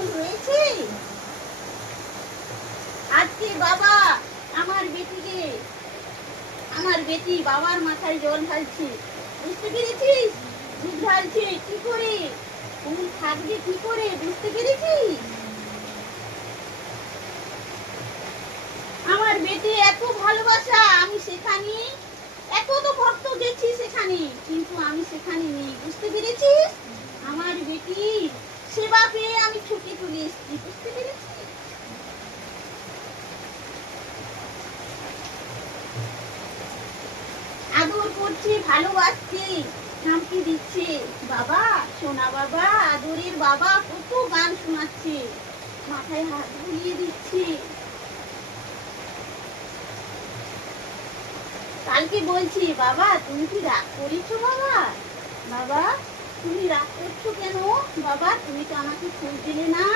এখন রয়েছে? আজকে বাবা আমার বেটি বাবার মাথায় জল ঢালছে, বুঝতে পেরেছিস? দুধ ঢালছে কি করে, ফুল থাকবে কি করে, বুঝতে পেরেছিস? আমার বেটি এত ভালোবাসা, আমি সেখানে এত তো ভক্ত গেছি সেখানে, কিন্তু আমি সেখানে নেই, বুঝতে পেরেছিস? আমার বেটি সেবা পেয়ে আমি ছুটি চলে এসেছি, বুঝতে পেরেছিস? আদর করছে, ভালোবাসছে, শান্তি দিচ্ছে। বাবা, সোনা বাবা, আদরের বাবা কত গান শোনাচ্ছে, মাথায় হাত বুলিয়ে দিচ্ছে। কালকে বলছি, বাবা তুমি কি রাগ করেছো? বাবা, বাবা তুমি রাগ করছো কেন? বাবা তুমি তো আমাকে ফুল দিলে না,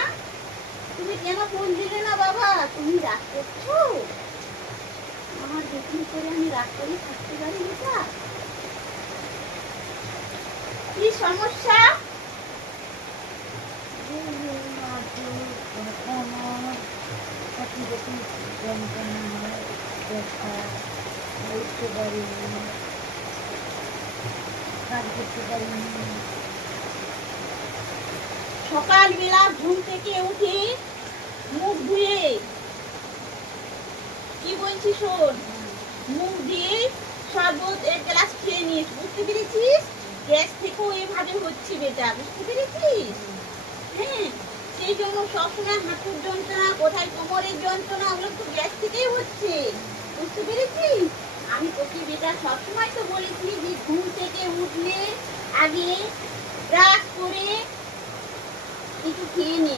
তুমি কেন ফুল দিলে না? বাবা তুমি রাগ করছো? আমার বেটির করে আমি রাগ করে থাকতে পারি বেটা? কি সমস্যা? সকালবেলা ঘুম থেকে উঠে মুখ ধুয়ে, কি বলছি শোন, মুখ দিয়ে শরবত 1 গ্লাস খেয়ে নিস, বুঝতে পেরেছিস? গ্যাস থেকেও এভাবে হচ্ছে বেটা, বুঝতে পেরেছিস? হ্যাঁ, সেই জন্য সবসময় হাঁটুর যন্ত্রণা, কোথায় কোমরের যন্ত্রণা, ওগুলো তো গ্যাস থেকেই হচ্ছে, বুঝতে পেরেছিস? আমি তোকে বেটা সবসময় তো বলেছি যে ঘুম থেকে উঠলে আগে ব্রাশ করে কিছু খেয়ে নে।